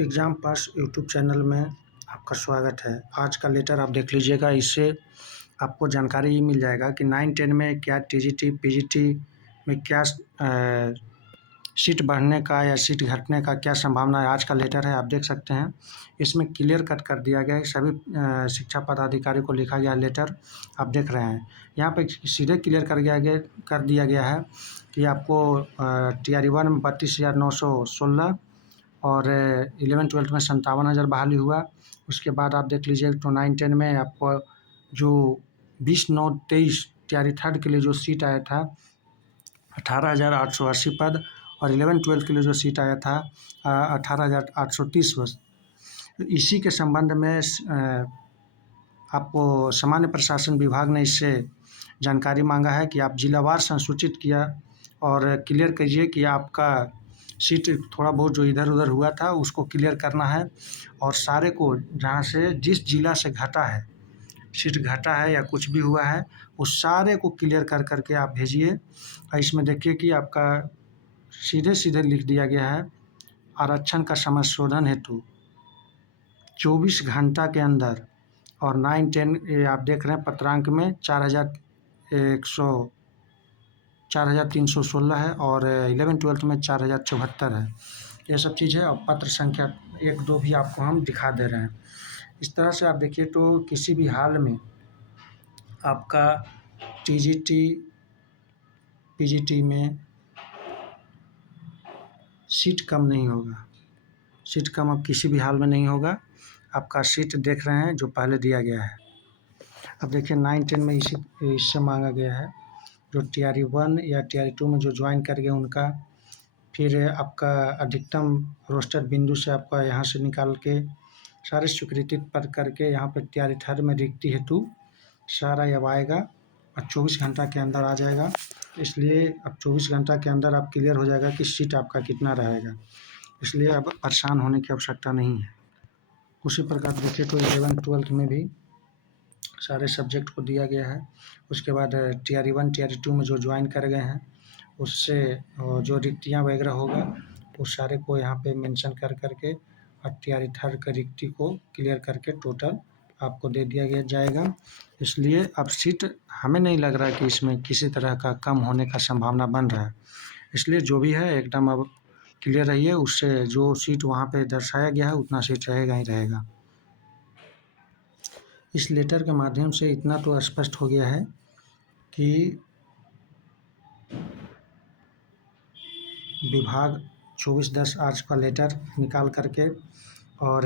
Exam pass YouTube channel में आपका स्वागत है। आज का लेटर आप देख लीजिएगा, इससे आपको जानकारी ये मिल जाएगा कि 9-10 में क्या टीजीटी, पीजीटी में क्या सीट बढ़ने का या सीट घटने का क्या संभावना है। आज का लेटर है, आप देख सकते हैं। इसमें क्लियर कट कर दिया गया है, सभी शिक्षा पदाधिकारी को लिखा गया लेटर आप देख रहे हैं। यहाँ पे सीधे क्लियर कर दिया गया है कि आपको TR1 में 32,916 और 11-12 में 57,000 बहाली हुआ। उसके बाद आप देख लीजिए तो 9-10 में आपको जो 20/9/23 TR थर्ड के लिए जो सीट आया था 18,880 पद, और 11-12 के लिए जो सीट आया था 18,830 पद। इसी के संबंध में आपको सामान्य प्रशासन विभाग ने इससे जानकारी मांगा है कि आप जिलावार संसूचित किया और क्लियर कीजिए कि आपका सीट थोड़ा बहुत जो इधर-उधर हुआ था उसको क्लियर करना है, और सारे को जहाँ से जिस जिला से घटा है, सीट घटा है या कुछ भी हुआ है, उस सारे को क्लियर कर के आप भेजिए। इसमें देखिए कि आपका सीधे लिख दिया गया है, आरक्षण का संशोधन हेतु 24 घंटा के अंदर, और 9-10 ये आप देख रहे हैं पत्रांक में 4,316 है, और 11-12 में 4,074 है। ये सब चीज़ है, और पत्र संख्या 1-2 भी आपको हम दिखा दे रहे हैं। इस तरह से आप देखिए तो किसी भी हाल में आपका टीजीटी, पीजीटी में सीट कम नहीं होगा। सीट कम अब किसी भी हाल में नहीं होगा। आपका सीट देख रहे हैं जो पहले दिया गया है। अब देखिए 9-10 में इससे मांगा गया है जो TR1 या TR2 में जो ज्वाइन कर गए उनका, फिर आपका अधिकतम रोस्टर बिंदु से आपका यहाँ से निकाल के सारे स्वीकृति पर करके यहाँ पर TR थर्ड में रिक्ति हेतु सारा अब आएगा और 24 घंटा के अंदर आ जाएगा। इसलिए अब 24 घंटा के अंदर आप क्लियर हो जाएगा कि सीट आपका कितना रहेगा, इसलिए अब परेशान होने की आवश्यकता नहीं है। उसी प्रकार देखिए तो 11-12 में भी सारे सब्जेक्ट को दिया गया है। उसके बाद TR1 TR2 में जो ज्वाइन कर गए हैं उससे जो रिक्तियाँ वगैरह होगा उस सारे को यहाँ पे मेंशन कर के और TR थर्ड का रिक्ति को क्लियर करके टोटल आपको दे दिया जाएगा। इसलिए अब सीट हमें नहीं लग रहा है कि इसमें किसी तरह का कम होने का संभावना बन रहा है। इसलिए जो भी है एकदम अब क्लियर रहिए, उससे जो सीट वहाँ पे दर्शाया गया है उतना सीट रहेगा ही रहेगा। इस लेटर के माध्यम से इतना तो स्पष्ट हो गया है कि विभाग 24/10 आज का लेटर निकाल करके और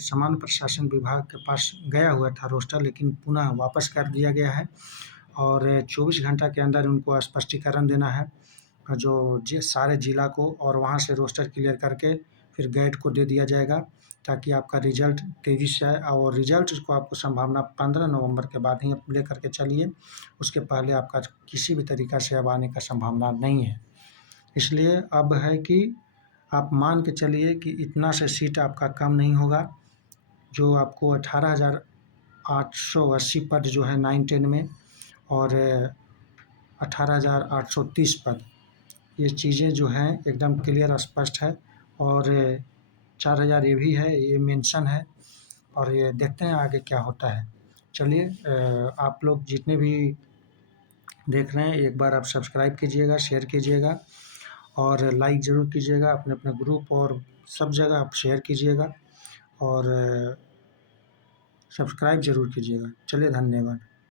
सामान्य प्रशासन विभाग के पास गया हुआ था रोस्टर, लेकिन पुनः वापस कर दिया गया है, और 24 घंटा के अंदर उनको स्पष्टीकरण देना है जो सारे जिला को, और वहाँ से रोस्टर क्लियर करके फिर गाइड को दे दिया जाएगा ताकि आपका रिजल्ट तेज़ी से आए। और रिजल्ट को आपको संभावना 15 नवंबर के बाद ही ले करके चलिए, उसके पहले आपका किसी भी तरीक़ा से अब आने का संभावना नहीं है। इसलिए अब है कि आप मान के चलिए कि इतना से सीट आपका कम नहीं होगा। जो आपको 18,880 पद जो है 9-10 में, और 18,830 पद, ये चीज़ें जो हैं एकदम क्लियर स्पष्ट है, और 4,000 ये भी है, ये मेंशन है, और ये देखते हैं आगे क्या होता है। चलिए आप लोग जितने भी देख रहे हैं एक बार आप सब्सक्राइब कीजिएगा, शेयर कीजिएगा और लाइक ज़रूर कीजिएगा। अपने ग्रुप और सब जगह आप शेयर कीजिएगा और सब्सक्राइब ज़रूर कीजिएगा। चलिए धन्यवाद।